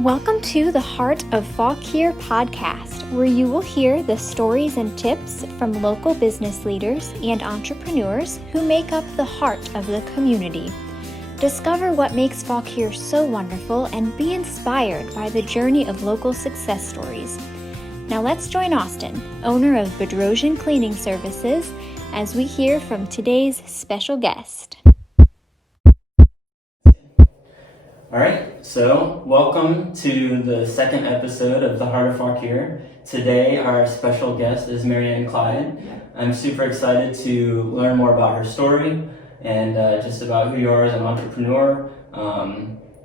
Welcome to the Heart of Fauquier podcast, where you will hear the stories and tips from local business leaders and entrepreneurs who make up the heart of the community. Discover what makes Fauquier so wonderful and be inspired by the journey of local success stories. Now let's join Austin, owner of Bedrosian Cleaning Services, as we hear from today's special guest. All right, so welcome to the second episode of The Heart of Fauquier. Today, our special guest is Marianne Clyde. I'm super excited to learn more about her story and just about who you are as an entrepreneur.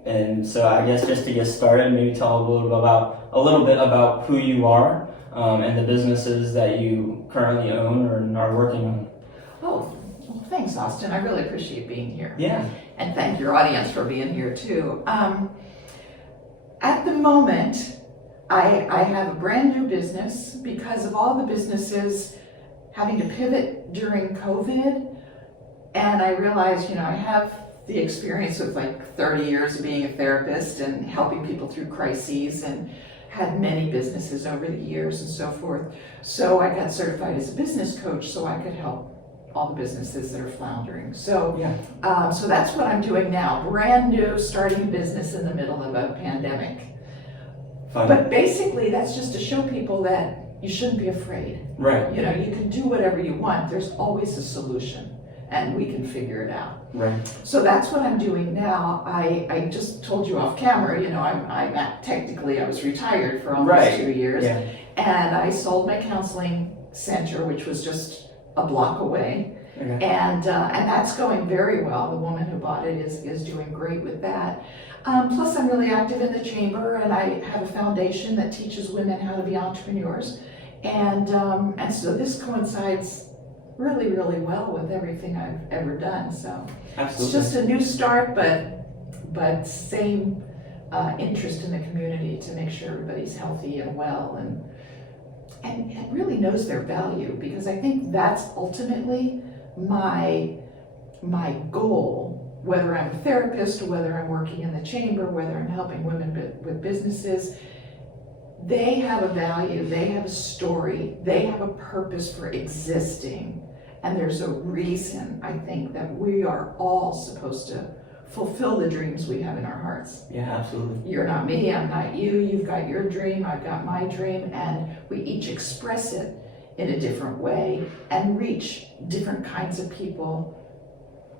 And so I guess just to get started, maybe tell a little bit about who you are and the businesses that you currently own or are working on. Oh, well, thanks, Austin. I really appreciate being here. Yeah. And thank your audience for being here too. At the moment, I have a brand new business because of all the businesses having to pivot during COVID. And I realized, I have the experience of like 30 years of being a therapist and helping people through crises and had many businesses over the years and so forth. So I got certified as a business coach so I could help all the businesses that are floundering. So so that's what I'm doing now. Brand new, starting a business in the middle of a pandemic. Fun. But basically that's just to show people that you shouldn't be afraid. Right. You can do whatever you want. There's always a solution and we can figure it out. Right. So that's what I'm doing now. I just told you off camera, technically I was retired for almost 2 years. Yeah. And I sold my counseling center, which was just a block away. Okay. And that's going very well. The woman who bought it is doing great with that. Plus I'm really active in the chamber, and I have a foundation that teaches women how to be entrepreneurs. And so this coincides really, really well with everything I've ever done. So Absolutely. It's just a new start, but same interest in the community to make sure everybody's healthy and well and really knows their value, because I think that's ultimately my goal, whether I'm a therapist or whether I'm working in the chamber, whether I'm helping women with businesses. They have a value, they have a story, they have a purpose for existing, and there's a reason, I think, that we are all supposed to fulfill the dreams we have in our hearts. Yeah, absolutely. You're not me, I'm not you, you've got your dream, I've got my dream, and we each express it in a different way and reach different kinds of people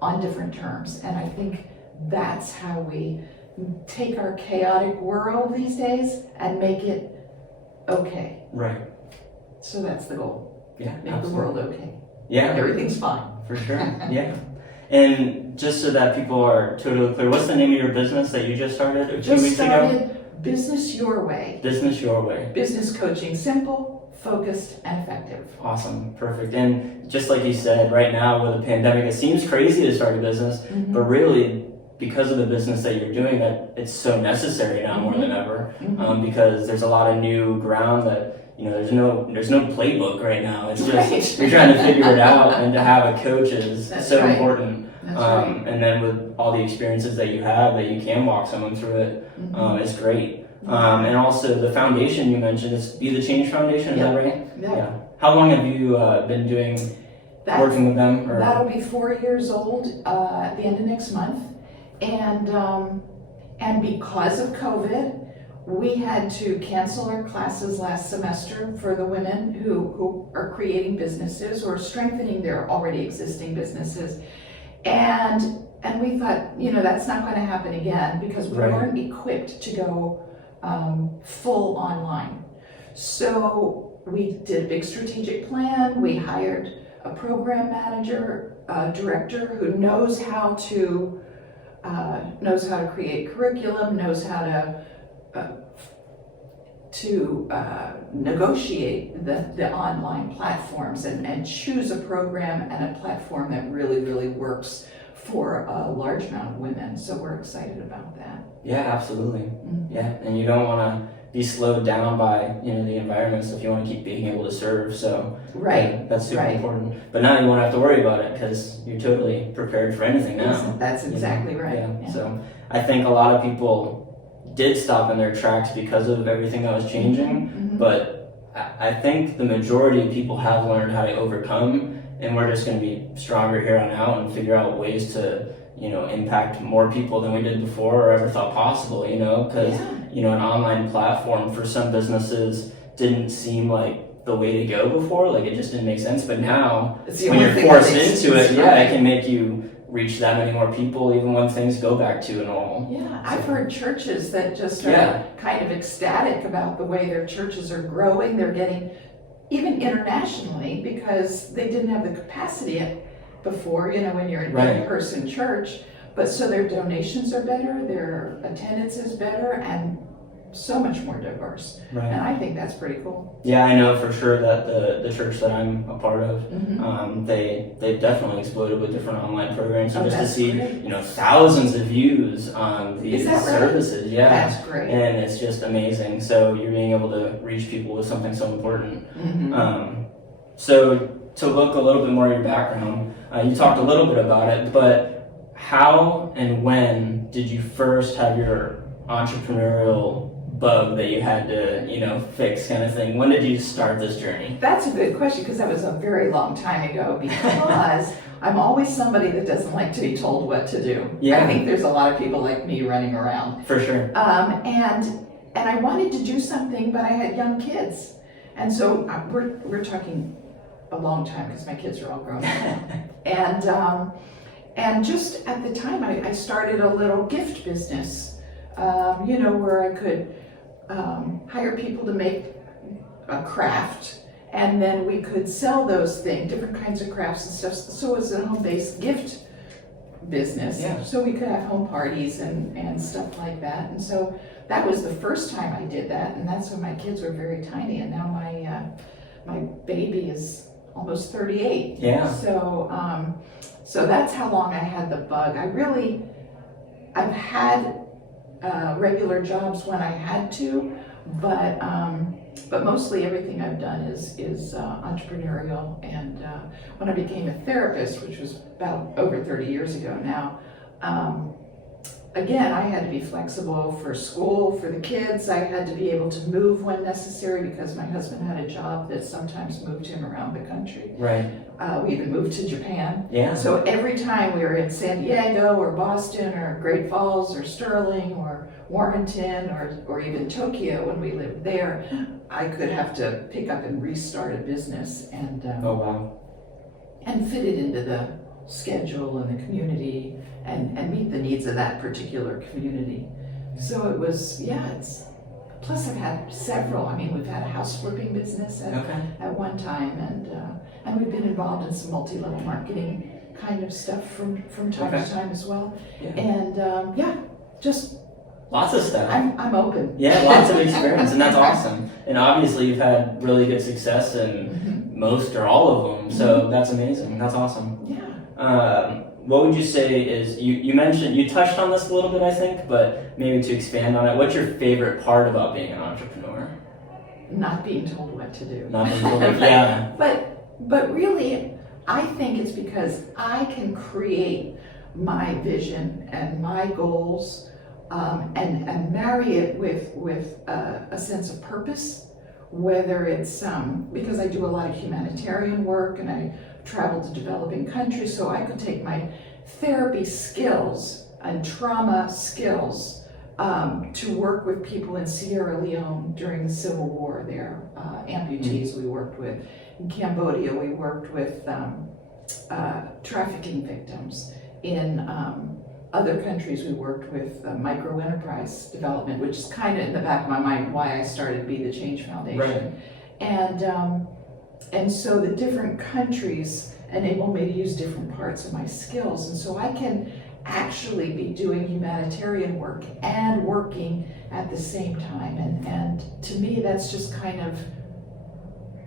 on different terms. And I think that's how we take our chaotic world these days and make it okay. Right. So that's the goal. Yeah, Make absolutely. the world okay. Yeah. Everything's fine. For sure. Yeah. And just so that people are totally clear, what's the name of your business that you just started 2 weeks ago? Just started Business Your Way. Business Your Way. Business coaching, simple, focused, and effective. Awesome. Perfect. And just like you said, right now with the pandemic, it seems crazy to start a business, but really, because of the business that you're doing, that it's so necessary now more than ever, because there's a lot of new ground that, there's no playbook right now. It's just you're trying to figure it out, and to have a coach is important. That's right. And then with all the experiences that you have, that you can walk someone through it, it's great. And also the foundation you mentioned is Be the Change Foundation, is that right? Yeah. How long have you been working with them? Or? That'll be 4 years old at the end of next month. And because of COVID, we had to cancel our classes last semester for the women who are creating businesses or strengthening their already existing businesses. And we thought, that's not going to happen again, because we weren't equipped to go full online. So we did a big strategic plan. We hired a program manager, a director who knows how to create curriculum, knows how to negotiate the online platforms and choose a program and a platform that really, really works for a large amount of women. So we're excited about that. Yeah, absolutely. Yeah, and you don't want to be slowed down by the environment, so if you want to keep being able to serve, so that's super important. But now you won't have to worry about it because you're totally prepared for anything now. That's exactly right. Yeah. So I think a lot of people did stop in their tracks because of everything that was changing. But I think the majority of people have learned how to overcome, and we're just going to be stronger here on out and figure out ways to, impact more people than we did before or ever thought possible, because, an online platform for some businesses didn't seem like the way to go before. Like, it just didn't make sense. But now, when you're forced into it, it can make you reach that many more people even when things go back to normal. Yeah, I've heard churches that just are kind of ecstatic about the way their churches are growing. They're getting, even internationally, because they didn't have the capacity before, when you're an in-person church. But so their donations are better, their attendance is better, and so much more diverse. Right. And I think that's pretty cool. Yeah, I know for sure that the church that I'm a part of, they've definitely exploded with different online programs. So just to see, thousands of views on these services. Right? Yeah. That's great. And it's just amazing. So you're being able to reach people with something so important. So to look a little bit more at your background, you talked a little bit about it, but how and when did you first have your entrepreneurial bug that you had to, fix, kind of thing? When did you start this journey? That's a good question, because that was a very long time ago, because I'm always somebody that doesn't like to be told what to do. Yeah. I think there's a lot of people like me running around. For sure. And I wanted to do something, but I had young kids. And so we're talking a long time, because my kids are all grown up. And just at the time, I started a little gift business, where I could hire people to make a craft, and then we could sell those things, different kinds of crafts and stuff. So it was a home-based gift business. Yeah. So we could have home parties and stuff like that. And so that was the first time I did that, and that's when my kids were very tiny, and now my baby is almost 38. Yeah. So that's how long I had the bug. I've had regular jobs when I had to, but mostly everything I've done is entrepreneurial. And when I became a therapist, which was about over 30 years ago now, again, I had to be flexible for school, for the kids. I had to be able to move when necessary, because my husband had a job that sometimes moved him around the country. Right. We even moved to Japan. Yeah. So every time we were in San Diego or Boston or Great Falls or Sterling or Warrenton or even Tokyo, when we lived there, I could have to pick up and restart a business and oh wow. And fit it into the schedule and the community and meet the needs of that particular community. So it was, plus I've had several. I mean, we've had a house flipping business at one time, and we've been involved in some multi-level marketing kind of stuff from time to time as well. Yeah. And just lots of stuff. I'm open. Yeah, lots of experience, and that's awesome. And obviously you've had really good success in most or all of them, so that's amazing. That's awesome. Yeah. What would you say is, you mentioned, you touched on this a little bit, I think, but maybe to expand on it, what's your favorite part about being an entrepreneur? Not being told what to do. Not being told, yeah. But really, I think it's because I can create my vision and my goals and marry it with a sense of purpose, whether it's, because I do a lot of humanitarian work and I travel to developing countries, so I could take my therapy skills and trauma skills to work with people in Sierra Leone during the Civil War there, amputees we worked with. In Cambodia, we worked with trafficking victims. In other countries, we worked with micro-enterprise development, which is kind of in the back of my mind why I started Be the Change Foundation. Right. And so the different countries enable me to use different parts of my skills. And so I can actually be doing humanitarian work and working at the same time. And to me, that's just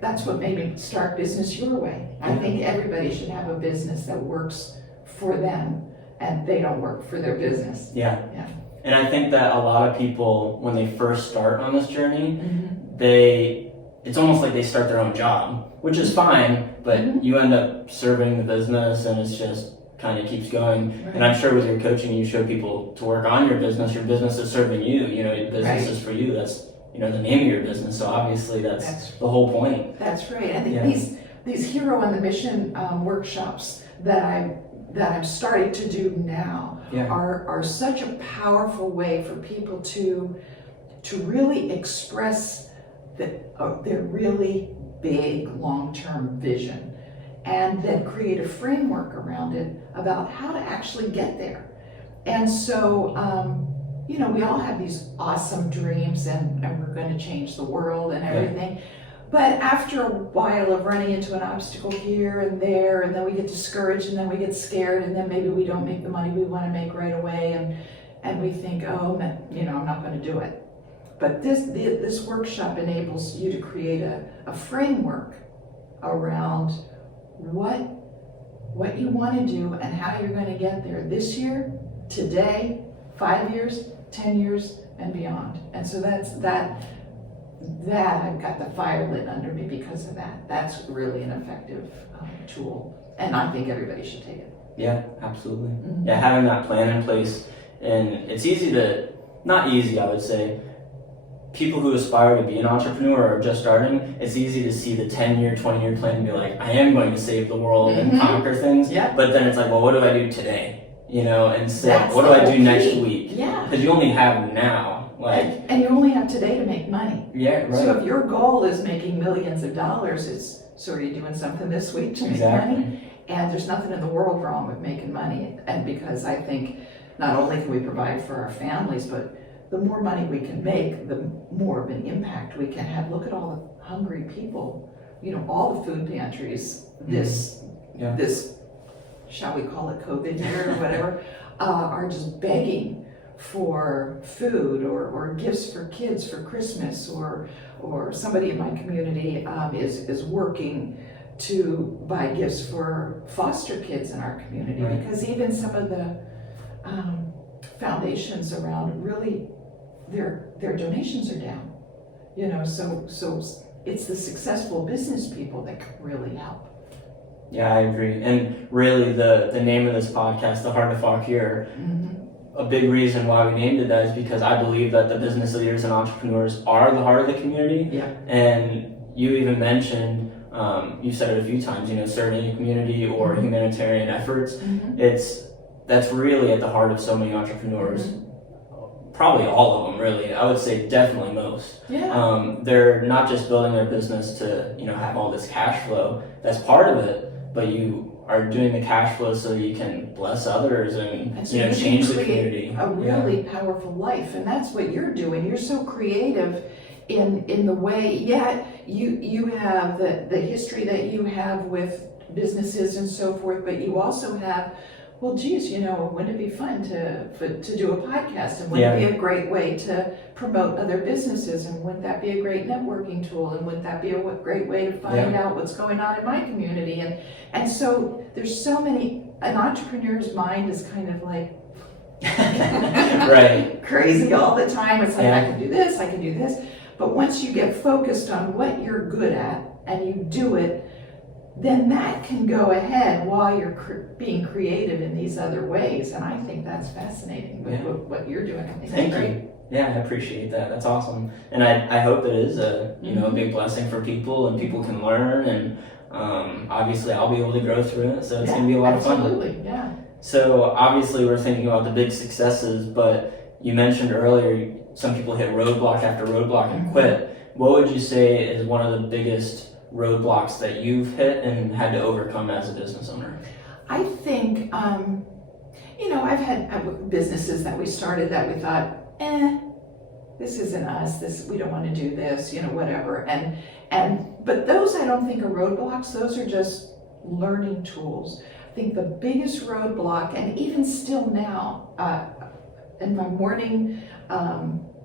that's what made me start Business Your Way. I think everybody should have a business that works for them and they don't work for their business. Yeah. And I think that a lot of people, when they first start on this journey, it's almost like they start their own job, which is fine, but you end up serving the business and it's just kind of keeps going. Right. And I'm sure with your coaching, you show people to work on your business is serving you, your business is for you. That's, the name of your business. So obviously that's the whole point. That's right. I think these Hero on the Mission workshops that I'm starting to do now are such a powerful way for people to really express their really big long-term vision, and then create a framework around it about how to actually get there. And so, we all have these awesome dreams and we're going to change the world and everything. But after a while of running into an obstacle here and there, and then we get discouraged, and then we get scared, and then maybe we don't make the money we want to make right away, and we think, I'm not going to do it. But this workshop enables you to create a framework around what you want to do and how you're going to get there this year, today, 5 years, 10 years, and beyond. And so that I've got the fire lit under me because of that. That's really an effective tool, and I think everybody should take it. Yeah, absolutely. Mm-hmm. Yeah, having that plan in place, and it's not easy, I would say. People who aspire to be an entrepreneur or just starting, it's easy to see the 10-year, 20-year plan and be like, I am going to save the world and conquer things. Yeah. But then it's like, well, what do I do today? Instead, what do I do next week? Yeah. Because you only have now. And you only have today to make money. Yeah, right. So if your goal is making millions of dollars, so are you doing something this week to make money? And there's nothing in the world wrong with making money. And because I think not only can we provide for our families, but the more money we can make, the more of an impact we can have. Look at all the hungry people, all the food pantries, this, shall we call it COVID year or whatever, are just begging for food or gifts for kids for Christmas, or somebody in my community is working to buy gifts for foster kids in our community, because even some of the foundations around, really their donations are down, so it's the successful business people that can really help. Yeah, I agree. And really the name of this podcast, The Heart of Fauquier, a big reason why we named it that is because I believe that the business leaders and entrepreneurs are the heart of the community. Yeah. And you even mentioned, you said it a few times, serving a community or humanitarian efforts. That's really at the heart of so many entrepreneurs. Probably all of them, really. I would say definitely most. Yeah. They're not just building their business to, have all this cash flow. That's part of it, but you are doing the cash flow so you can bless others and so change the community. A really powerful life, and that's what you're doing. You're so creative in the way. You have the history that you have with businesses and so forth, but you also have, well, geez, wouldn't it be fun to do a podcast, and wouldn't it be a great way to promote other businesses, and wouldn't that be a great networking tool, and wouldn't that be a great way to find out what's going on in my community, and so there's so many. An entrepreneur's mind is kind of like crazy all the time. It's like, I can do this, I can do this, but once you get focused on what you're good at and you do it, then that can go ahead while you're being creative in these other ways. And I think that's fascinating with what you're doing. I think Thank that's great. You. Yeah, I appreciate that. That's awesome. And I hope it is a big blessing for people, and people can learn, and obviously I'll be able to grow through it. So it's going to be a lot of fun. Absolutely, yeah. So obviously we're thinking about the big successes, but you mentioned earlier some people hit roadblock after roadblock and quit. What would you say is one of the biggest roadblocks that you've hit and had to overcome as a business owner? I think, I've had businesses that we started that we thought, this isn't us, we don't want to do this, whatever. But those I don't think are roadblocks, those are just learning tools. I think the biggest roadblock, and even still now, in my morning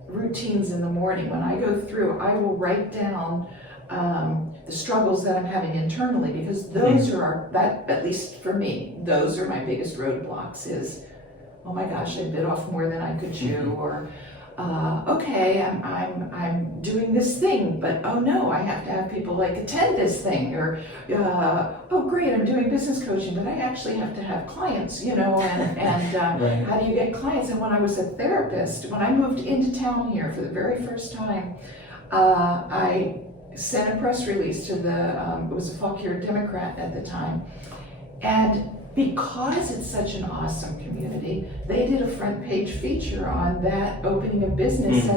routines in the morning, when I go through, I will write down the struggles that I'm having internally, because those are at least for me, those are my biggest roadblocks. Is, oh my gosh, I bit off more than I could chew, or okay, I'm doing this thing, but oh no, I have to have people like attend this thing, or oh great, I'm doing business coaching, but I actually have to have clients, and Right. how do you get clients? And when I was a therapist, when I moved into town here for the very first time, I sent a press release to it was a Fauquier Democrat at the time, and because it's such an awesome community, they did a front page feature on that opening of business,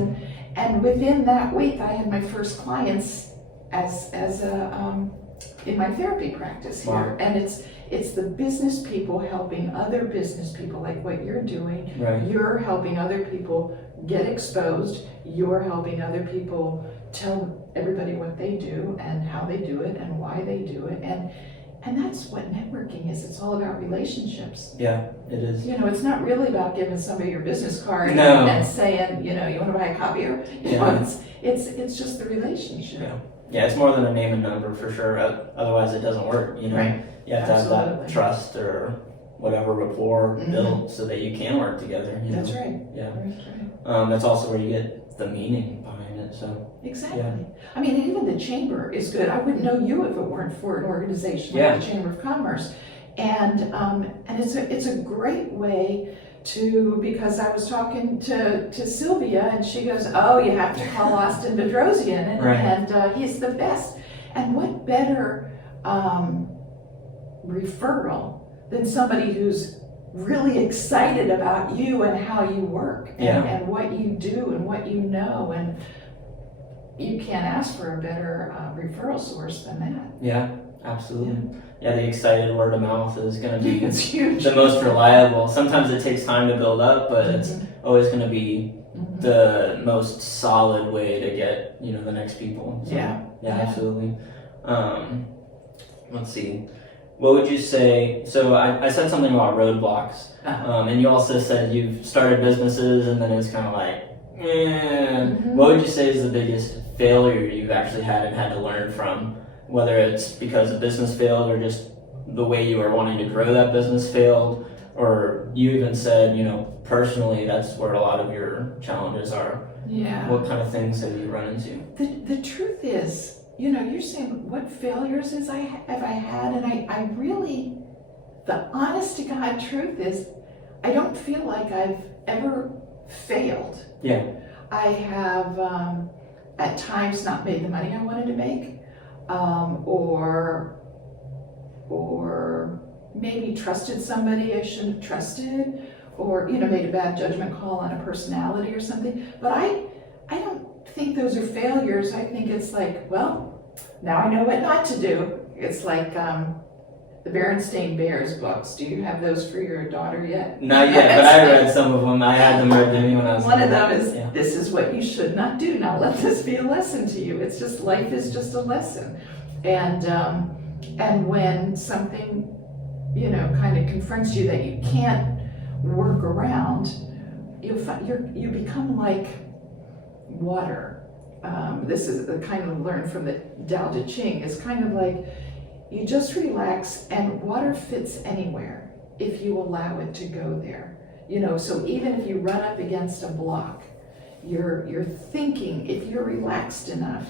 and within that week, I had my first clients as in my therapy practice here. Wow. And it's the business people helping other business people, like what you're doing. Right. You're helping other people get exposed. You're helping other people tell everybody what they do and how they do it and why they do it, and that's what networking is. It's all about relationships. Yeah, it is. It's not really about giving somebody your business card No. and saying, you want to buy a copier. It's just the relationship. Yeah. Yeah, it's more than a name and number for sure. Otherwise, it doesn't work. Right. You have to have that Absolutely. trust or whatever rapport built so that you can work together. That's right. Yeah. That's right. That's also where you get the meaning behind it. So. Exactly. Yeah. I mean, even the chamber is good. I wouldn't know you if it weren't for an organization Yeah. like the Chamber of Commerce, and it's a great way to, because I was talking to Sylvia, and she goes, "Oh, you have to call Austin Bedrosian, and, Right. and he's the best." And what better referral than somebody who's really excited about you and how you work and what you do and what you know, and you can't ask for a better referral source than that. Yeah, absolutely. Yeah, the excited word of mouth is going to be It's huge. the most reliable. Sometimes it takes time to build up, but it's always going to be the most solid way to get the next people. So, Yeah. Absolutely. Let's see. What would you say? So I said something about roadblocks, and you also said you've started businesses, and then it's kind of like, What would you say is the biggest failure you've actually had and had to learn from? Whether it's because the business failed or just the way you were wanting to grow that business failed, or you even said, personally, that's where a lot of your challenges are. Yeah. What kind of things have you run into? The truth is, you're saying what failures have I had, and I really, the honest to God truth is, I don't feel like I've ever failed. Yeah. I have at times not made the money I wanted to make, or maybe trusted somebody I shouldn't have trusted, or made a bad judgment call on a personality or something. But I don't think those are failures. I think it's like, well, now I know what not to do. It's like the Berenstain Bears books. Do you have those for your daughter yet? Not yet, but I read some of them. I had them read to me when I was One of little. them is, this is what you should not do. Now let this be a lesson to you. It's just, life is just a lesson. And when something, kind of confronts you that you can't work around, you become like water. This is the kind of learned from the Tao Te Ching. It's kind of like you just relax, and water fits anywhere if you allow it to go there. So even if you run up against a block, you're thinking, if you're relaxed enough,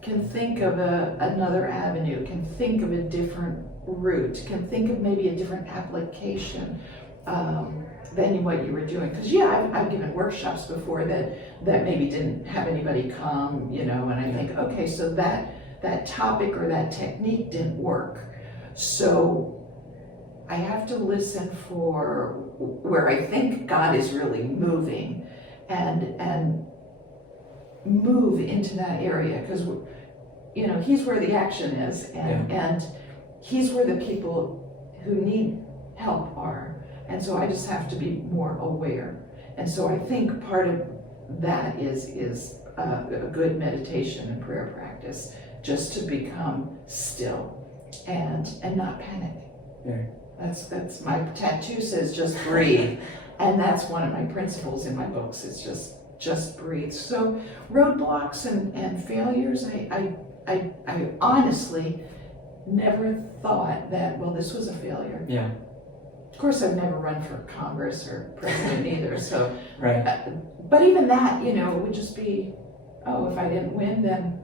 can think of another avenue, can think of a different route, can think of maybe a different application than what you were doing. Because I've given workshops before that maybe didn't have anybody come, and I think, okay, so that topic or that technique didn't work. So I have to listen for where I think God is really moving and move into that area, because He's where the action is, and He's where the people who need help are. And so I just have to be more aware. And so I think part of that is a good meditation and prayer practice, just to become still and not panic. Yeah. That's my tattoo says just breathe, and that's one of my principles in my books. It's just breathe. So roadblocks and failures, I honestly never thought that, well, this was a failure. Yeah. Of course, I've never run for Congress or president either, so. Right. But even that, it would just be, oh, if I didn't win, then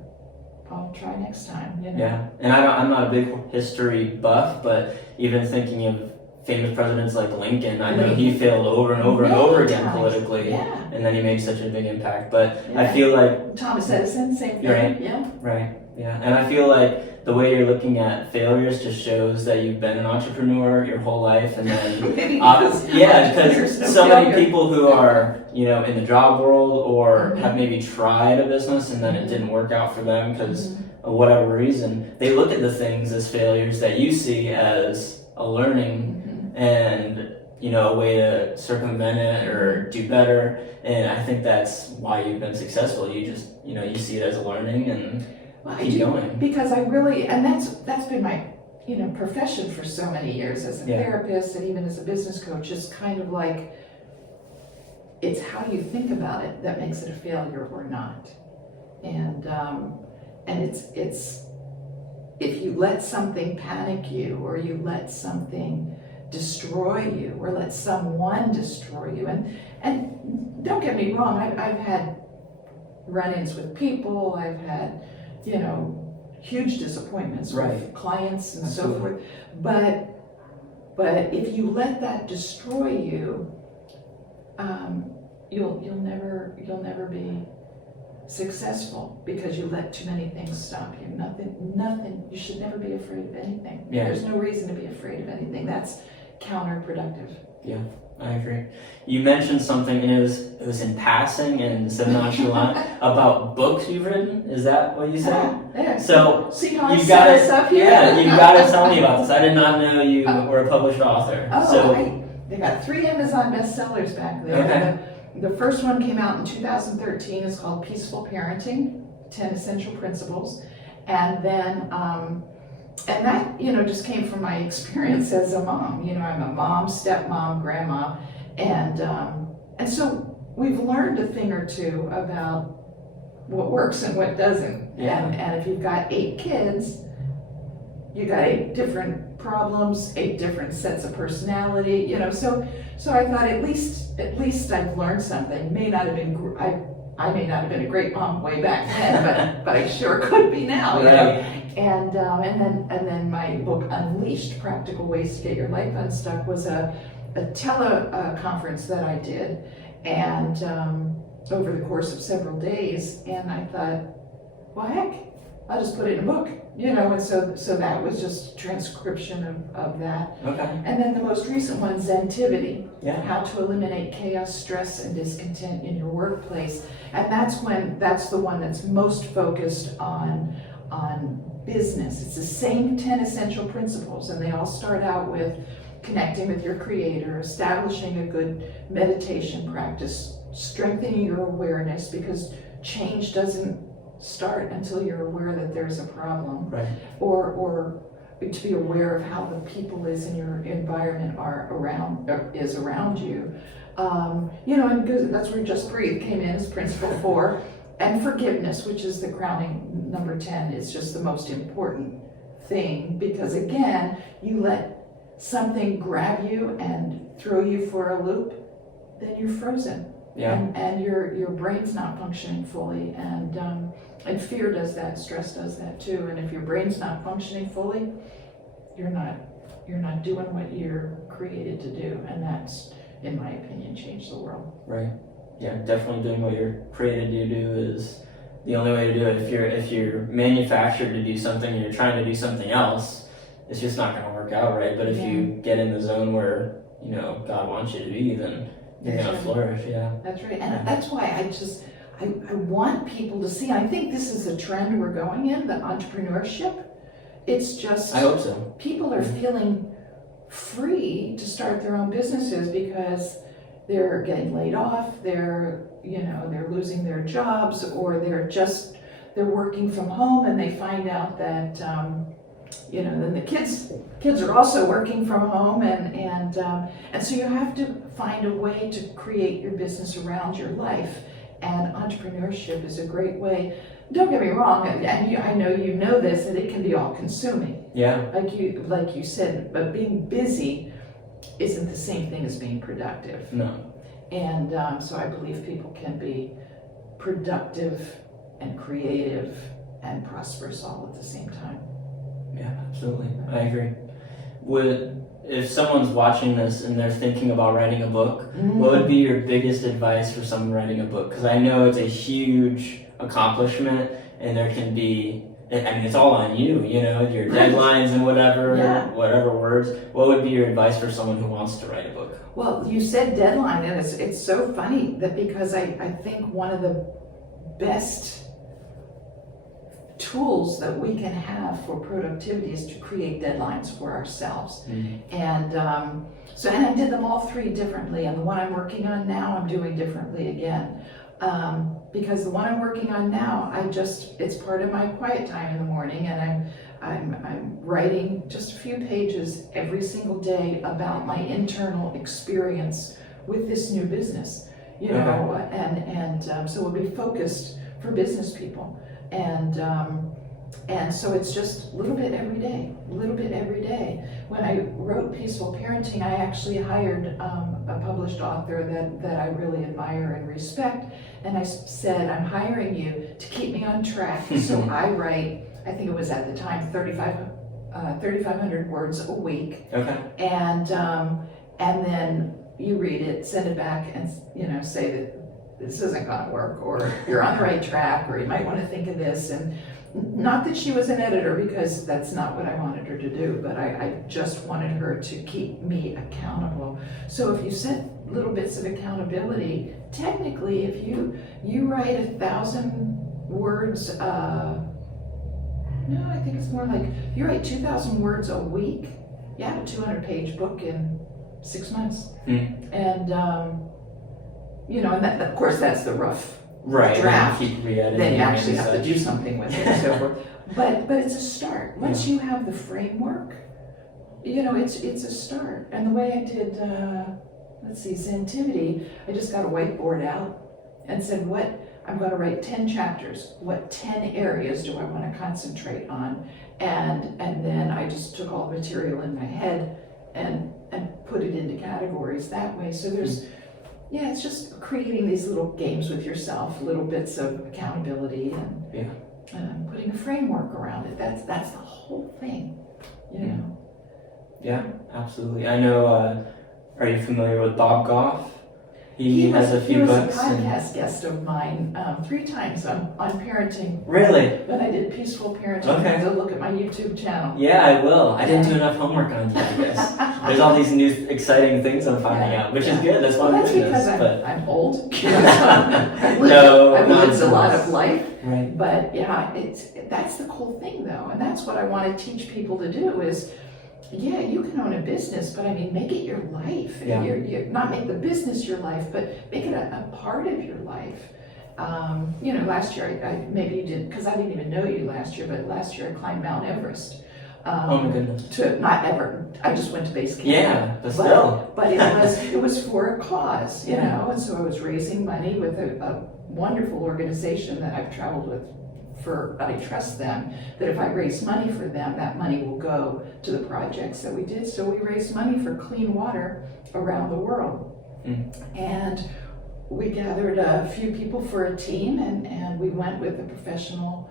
I'll try next time, Yeah, and I'm not a big history buff, but even thinking of famous presidents like Lincoln, I know he failed over and over and over again politically, and then he made such a big impact. But I feel like Thomas Edison, same thing. Right. Yeah. Right. Yeah, and I feel like the way you're looking at failures just shows that you've been an entrepreneur your whole life, and then because so many people who are in the job world or have maybe tried a business and then it didn't work out for them because of whatever reason, they look at the things as failures that you see as a learning and a way to circumvent it or do better. And I think that's why you've been successful. You just you see it as a learning and keep going. Because I really, and that's been my profession for so many years as a therapist and even as a business coach, is kind of like, it's how you think about it that makes it a failure or not. And it's if you let something panic you, or you let something destroy you, or let someone destroy you, and don't get me wrong, I've had run-ins with people, I've had huge disappointments with clients and so forth, but if you let that destroy you, you'll never be successful, because you let too many things stop you. Nothing. You should never be afraid of anything. Yeah. There's no reason to be afraid of anything. That's counterproductive. Yeah, I agree. You mentioned something, and it was in passing and so nonchalant about books you've written. Is that what you said? Yeah. So see how you've got this up here? Yeah, you've got to tell me about this. I did not know you were a published author. They got 3 Amazon bestsellers back there. Okay. The first one came out in 2013. It's called Peaceful Parenting, 10 Essential Principles. And then, and that, just came from my experience as a mom. I'm a mom, stepmom, grandma. And so we've learned a thing or two about what works and what doesn't. Yeah. And if you've got 8 kids, you got 8 different problems, 8 different sets of personality, so I thought at least I've learned something. May not have been, I may not have been a great mom way back then, but I sure could be now, And then my book Unleashed: Practical Ways to Get Your Life Unstuck was a teleconference that I did, and over the course of several days, and I thought, well, heck, I'll just put it in a book, and so that was just transcription of that. Okay. And then the most recent one, Zentivity, how to eliminate chaos, stress, and discontent in your workplace. And that's the one that's most focused on business. It's the same 10 essential principles, and they all start out with connecting with your creator, establishing a good meditation practice, strengthening your awareness, because change doesn't start until you're aware that there's a problem, right? Or to be aware of how the people is in your environment is around you. And that's where Just Breathe came in as principle 4, and forgiveness, which is the crowning number 10, is just the most important thing, because again, you let something grab you and throw you for a loop, then you're frozen. Yeah. And your brain's not functioning fully, and fear does that, stress does that too. And if your brain's not functioning fully, you're not doing what you're created to do, and that's, in my opinion, changed the world. Right. Yeah, definitely doing what you're created to do is the only way to do it. If you're manufactured to do something and you're trying to do something else, it's just not going to work out right. But if you get in the zone where God wants you to be, then you're going to flourish. Yeah, that's right. And that's why I want people to see. I think this is a trend we're going in, the entrepreneurship. It's just, I hope so. People are feeling free to start their own businesses because they're getting laid off, they're losing their jobs, or they're working from home, and they find out that then the kids are also working from home, and so you have to find a way to create your business around your life, and entrepreneurship is a great way. Don't get me wrong, and I know you know this, that it can be all consuming. Yeah. Like you said, but being busy isn't the same thing as being productive. No. And so I believe people can be productive and creative and prosperous all at the same time. Yeah, absolutely. I agree. If someone's watching this and they're thinking about writing a book, what would be your biggest advice for someone writing a book? Because I know it's a huge accomplishment, and there can be, I mean, it's all on you, you know, your deadlines and whatever words. What would be your advice for someone who wants to write a book? Well, you said deadline, and it's so funny that because I think one of the best tools that we can have for productivity is to create deadlines for ourselves. And so I did them all three differently, and the one I'm working on now I'm doing differently again. Because the one I'm working on now, it's part of my quiet time in the morning, and I'm writing just a few pages every single day about my internal experience with this new business, you know, and so it'll be focused for business people. And so it's just a little bit every day. When I wrote Peaceful Parenting, I actually hired a published author that I really admire and respect. And I said, I'm hiring you to keep me on track. So I write, I think it was at the time, 3,500 words a week. Okay. And then you read it, send it back, and say that this isn't going to work, or you're on the right track, or you might want to think of this. And not that she was an editor, because that's not what I wanted her to do, but I just wanted her to keep me accountable. So if you set little bits of accountability, technically, if you write 1,000 words, no, I think it's more like, you write 2,000 words a week, you have a 200-page book in 6 months. And and that, of course, that's the rough draft. Keep re-editing. Then you actually have to do something with it and so forth. But it's a start. Once you have the framework, it's a start. And the way I did, Zentivity, I just got a whiteboard out and said, I'm going to write 10 chapters. What 10 areas do I want to concentrate on? And then I just took all the material in my head and put it into categories that way. So there's it's just creating these little games with yourself, little bits of accountability, and putting a framework around it. That's the whole thing, you know. Yeah, absolutely. I know. Are you familiar with Bob Goff? He has a few books. He was a podcast guest of mine 3 times on parenting. Really? When I did Peaceful Parenting. Okay. Go look at my YouTube channel. Yeah, I will. I didn't do enough homework on you, I guess. There's all these new exciting things I'm finding out, which is good. That's why I'm doing this. Because I'm old. I've lived a lot of life. Right. But that's the cool thing, though, and that's what I want to teach people to do is. Yeah, you can own a business, but I mean, make it your life. Yeah. You're not make the business your life, but make it a part of your life. Last year, maybe you did, because I didn't even know you last year, but last year I climbed Mount Everest. Oh my goodness. Not ever. I just went to base camp. Yeah, but still. But it was for a cause, and so I was raising money with a wonderful organization that I've traveled with. I trust them, that if I raise money for them, that money will go to the projects that we did. So we raised money for clean water around the world. And we gathered a few people for a team, and we went with a professional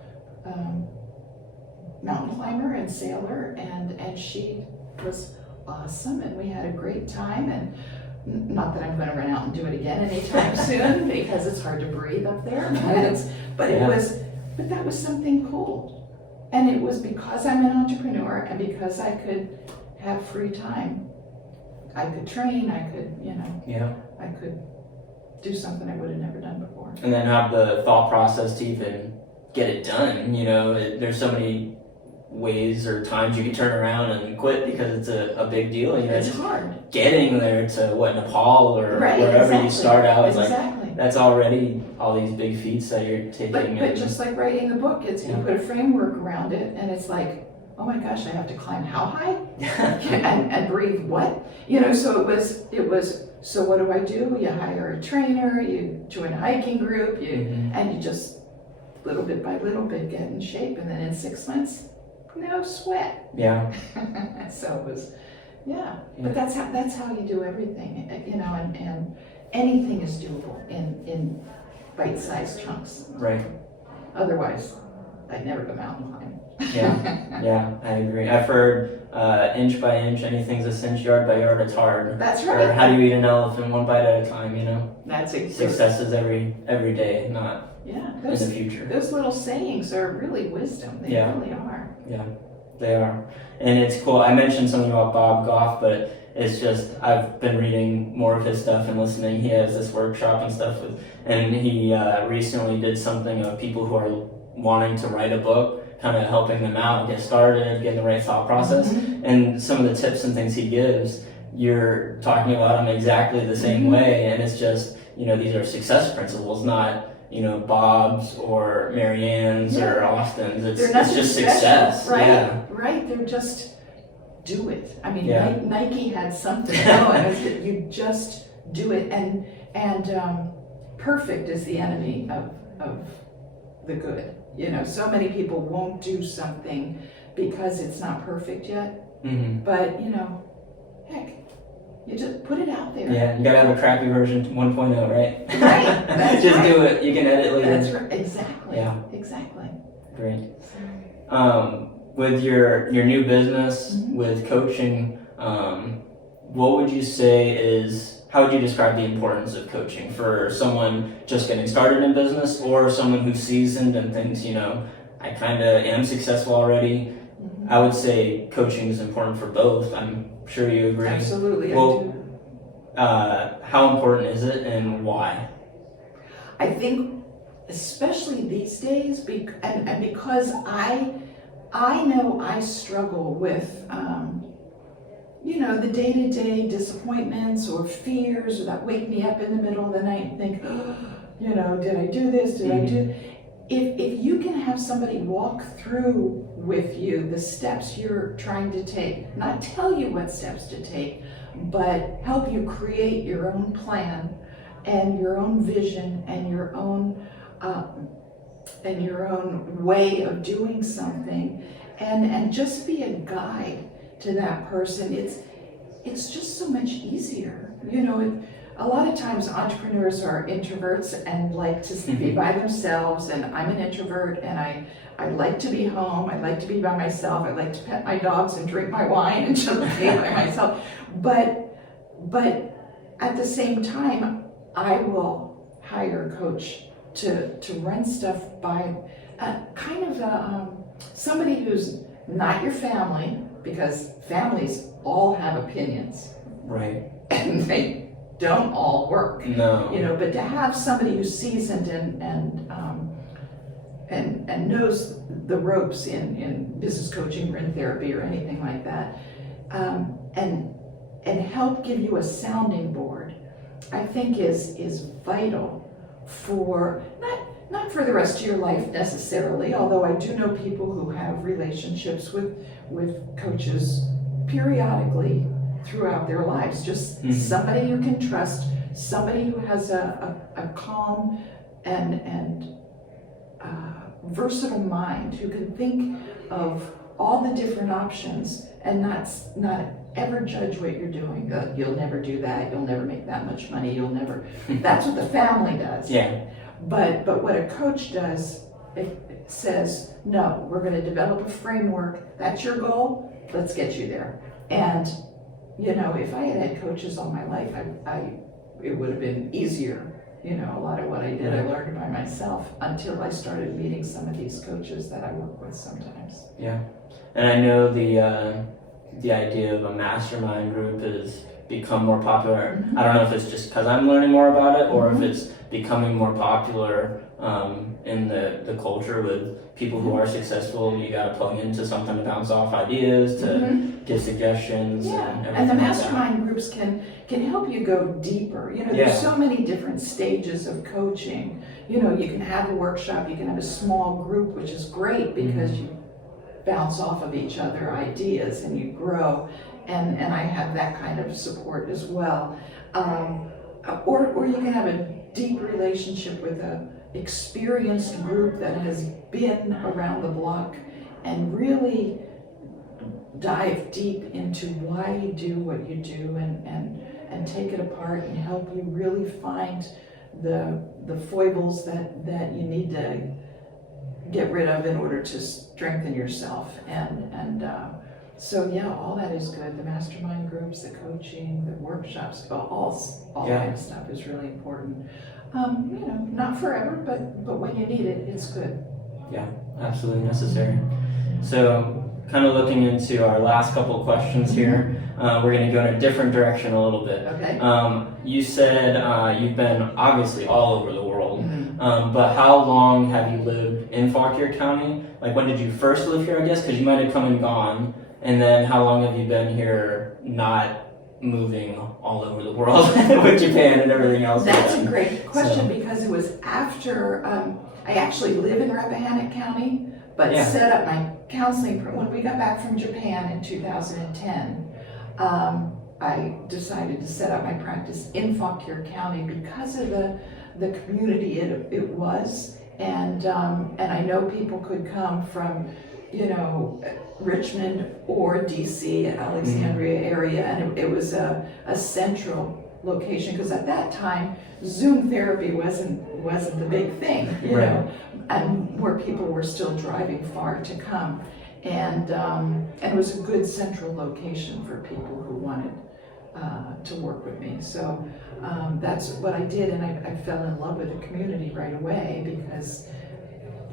mountain climber and sailor, and she was awesome, and we had a great time. And not that I'm going to run out and do it again anytime soon, because it's hard to breathe up there, but that was something cool. And it was because I'm an entrepreneur, and because I could have free time. I could train, I could, I could do something I would have never done before. And then have the thought process to even get it done. There's so many ways or times you can turn around and quit because it's a big deal. It's hard. Getting there to Nepal or wherever you start out is that's already all these big feats that you're taking. But just like writing the book, you put a framework around it, and it's like, oh my gosh, I have to climb how high? and breathe what? So it was, so what do? You hire a trainer, you join a hiking group, and you just little bit by little bit get in shape, and then in 6 months, no sweat. Yeah. So Yeah. But that's how you do everything, you know, and anything is doable in bite-sized chunks. Right. Otherwise, I'd never go mountain climbing. Yeah, I agree. I've heard inch by inch, anything's a cinch, yard by yard, it's hard. That's right. Or how do you eat an elephant one bite at a time, you know? That's Success is every day, not in the future. Those little sayings are really wisdom. They really are. Yeah, they are. And it's cool. I mentioned something about Bob Goff, but it's just, I've been reading more of his stuff and listening. He has this workshop and stuff and he recently did something of people who are wanting to write a book, kind of helping them out, get started, get the right thought process. Mm-hmm. And some of the tips and things he gives, you're talking about them exactly the same Mm-hmm. way. And it's just, you know, these are success principles, not, you know, Bob's or Marianne's or Austin's. It's just success. Right, Yeah. right. They're just do it. I mean, Yeah. Nike had something going. It's that you just do it, and perfect is the enemy of the good. You know, so many people won't do something because it's not perfect yet. Mm-hmm. But you know, heck, you just put it out there. Yeah, you gotta have a crappy version 1.0, right? Right. That's Just right. do it. You can edit later. That's right. Exactly. Yeah. Exactly. Great. With your new business, Mm-hmm. with coaching, what would you say how would you describe the importance of coaching for someone just getting started in business or someone who's seasoned and thinks, you know, I kind of am successful already? Mm-hmm. I would say coaching is important for both. I'm sure you agree. Absolutely. Well, I do. How important is it and why? I think, especially these days, and because I know I struggle with, you know, the day-to-day disappointments or fears that wake me up in the middle of the night and think, oh, you know, did I do this? Did I do? If you can have somebody walk through with you the steps you're trying to take, not tell you what steps to take, but help you create your own plan and your own vision and your own way of doing something, and just be a guide to that person, it's just so much easier. You know, a lot of times entrepreneurs are introverts and like to be by themselves, and I'm an introvert and I like to be home, I like to be by myself, I like to pet my dogs and drink my wine and just be by myself. But at the same time, I will hire a coach to run stuff by somebody who's not your family, because families all have opinions. Right. And they don't all work. No. You know, but to have somebody who's seasoned and knows the ropes in business coaching or in therapy or anything like that, and help give you a sounding board, I think is vital for not for the rest of your life necessarily, although I do know people who have relationships with coaches periodically throughout their lives. Just somebody you can trust, somebody who has a calm and versatile mind, who can think of all the different options and not ever judge what you're doing. You'll never do that, you'll never make that much money, you'll never. That's what the family does. Yeah. But what a coach does, it says, no, we're going to develop a framework. That's your goal. Let's get you there. And you know, if I had coaches all my life, it would have been easier. You know, a lot of what I did, I learned by myself until I started meeting some of these coaches that I work with sometimes. Yeah, and I know the idea of a mastermind group has become more popular. I don't know if it's just because I'm learning more about it, or if it's becoming more popular in the culture with people who are successful. You got to plug into something to bounce off ideas, to give suggestions. And the mastermind groups can help you go deeper. You know, there's so many different stages of coaching. You know, you can have a workshop, you can have a small group, which is great because you bounce off of each other ideas and you grow. And I have that kind of support as well. Or you can have a deep relationship with a experienced group that has been around the block and really dive deep into why you do what you do and take it apart and help you really find the foibles that you need to get rid of in order to strengthen yourself. So yeah, all that is good. The mastermind groups, the coaching, the workshops, all Yeah. kind of stuff is really important. Not forever, but when you need it, it's good. Yeah, absolutely necessary. So, kind of looking into our last couple of questions here, we're going to go in a different direction a little bit. Okay. You said you've been obviously all over the world, Mm-hmm. but how long have you lived in Fauquier County? Like, when did you first live here, I guess? Because you might have come and gone. And then how long have you been here not moving all over the world with Japan and everything else? That's a great question because it was after, I actually live in Rappahannock County, but Yeah. set up my counseling, when we got back from Japan in 2010, I decided to set up my practice in Fauquier County because of the community it was. And I know people could come from, Richmond or DC, Alexandria area, and it was a central location because at that time Zoom therapy wasn't the big thing, and where people were still driving far to come, and it was a good central location for people who wanted to work with me. So that's what I did, and I fell in love with the community right away because,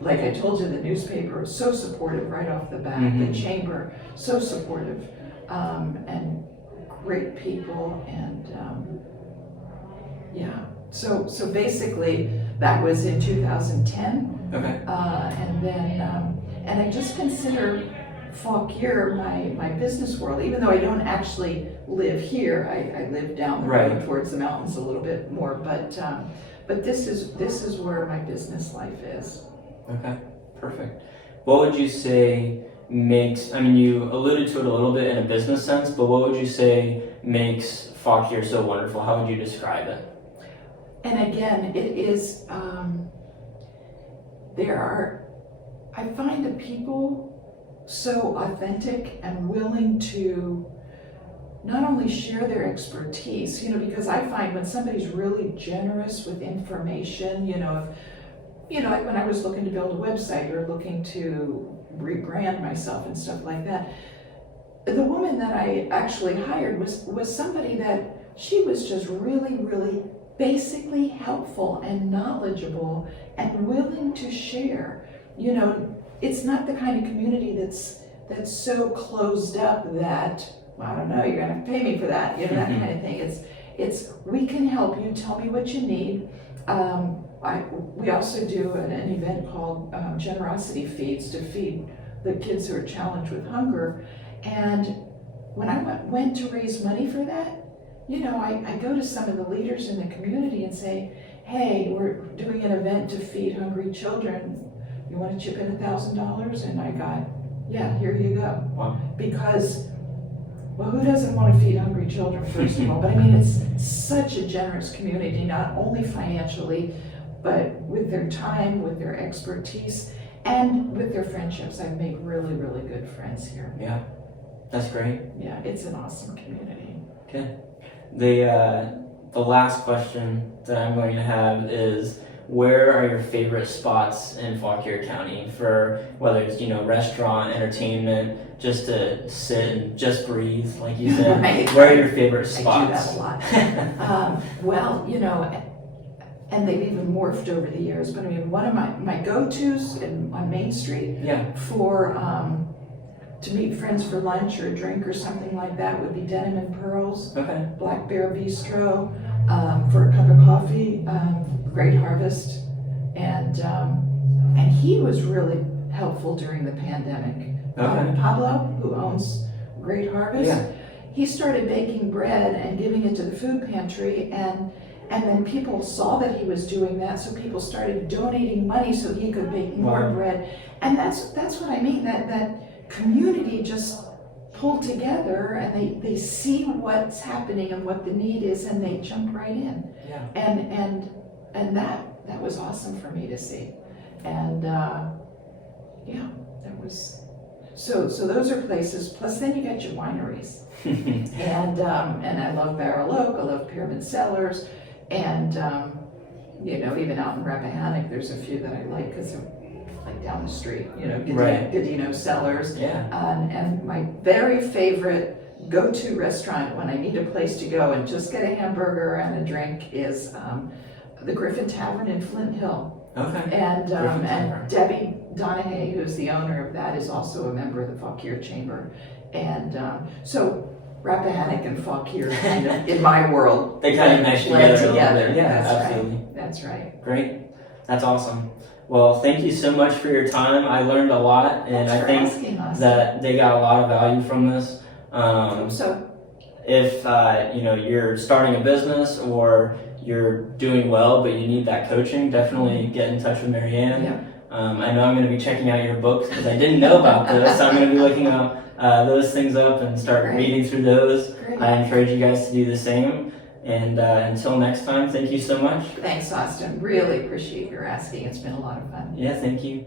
like I told you, the newspaper was so supportive right off the bat. Mm-hmm. The chamber, so supportive, and great people, and yeah. So basically, that was in 2010. Okay. And then, and I just consider Fauquier my business world, even though I don't actually live here. I live down the road towards the mountains a little bit more, but this is where my business life is. Okay, perfect. What would you say makes, you alluded to it a little bit in a business sense, but what would you say makes Fauquier so wonderful? How would you describe it? And again, it is, I find the people so authentic and willing to not only share their expertise, because I find when somebody's really generous with information, like when I was looking to build a website or looking to rebrand myself and stuff like that, the woman that I actually hired was somebody that she was just really, really basically helpful and knowledgeable and willing to share. It's not the kind of community that's so closed up that, well, I don't know, you're gonna have to pay me for that, that kind of thing. It's we can help you, tell me what you need. We also do an event called Generosity Feeds to feed the kids who are challenged with hunger. And when I went to raise money for that, I go to some of the leaders in the community and say, hey, we're doing an event to feed hungry children. You want to chip in $1,000? And I got, yeah, here you go. Wow. Because, well, who doesn't want to feed hungry children, first of all? But it's such a generous community, not only financially, but with their time, with their expertise, and with their friendships. I've made really, really good friends here. Yeah, that's great. Yeah, it's an awesome community. Okay. The last question that I'm going to have is, where are your favorite spots in Fauquier County for whether it's, restaurant, entertainment, just to sit and just breathe, like you said? Right. Where are your favorite spots? I do that a lot. Well, and they've even morphed over the years, but one of my go-tos on Main Street for to meet friends for lunch or a drink or something like that would be Denim and Pearls, Okay. Black Bear Bistro, for a cup of coffee, Great Harvest, and he was really helpful during the pandemic. Okay. Pablo, who owns Great Harvest, he started baking bread and giving it to the food pantry, and then people saw that he was doing that, so people started donating money so he could bake more bread. And that's what I mean, that community just pulled together, and they see what's happening and what the need is, and they jump right in. Yeah. And that was awesome for me to see. And that was So those are places, plus then you got your wineries. And I love Barrel Oak, I love Pyramid Cellars, and even out in Rappahannock, there's a few that I like because they're like down the street, Godino Cellars. Yeah. And my very favorite go-to restaurant when I need a place to go and just get a hamburger and a drink is the Griffin Tavern in Flint Hill. Okay. And Debbie Donahue, who's the owner of that, is also a member of the Fauquier Chamber. And so Rappahannock and Fauquier kind of, in my world, they kind of mesh together a little bit. Yeah, That's absolutely. Right. That's right. Great. That's awesome. Well, thank you so much for your time. I learned a lot, and I think that they got a lot of value from this. If you're starting a business or you're doing well but you need that coaching, definitely get in touch with Marianne. Yeah. I know I'm going to be checking out your books because I didn't know about this. I'm going to be looking up those things up and start reading through those. Great. I encourage you guys to do the same. And until next time, thank you so much. Thanks, Austin. Really appreciate your asking. It's been a lot of fun. Yeah, thank you.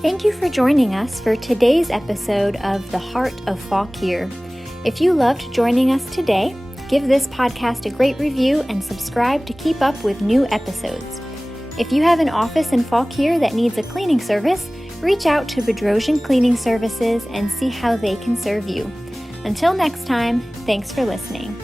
Thank you for joining us for today's episode of The Heart of Fauquier. If you loved joining us today, give this podcast a great review and subscribe to keep up with new episodes. If you have an office in Fauquier that needs a cleaning service, reach out to Bedrosian Cleaning Services and see how they can serve you. Until next time, thanks for listening.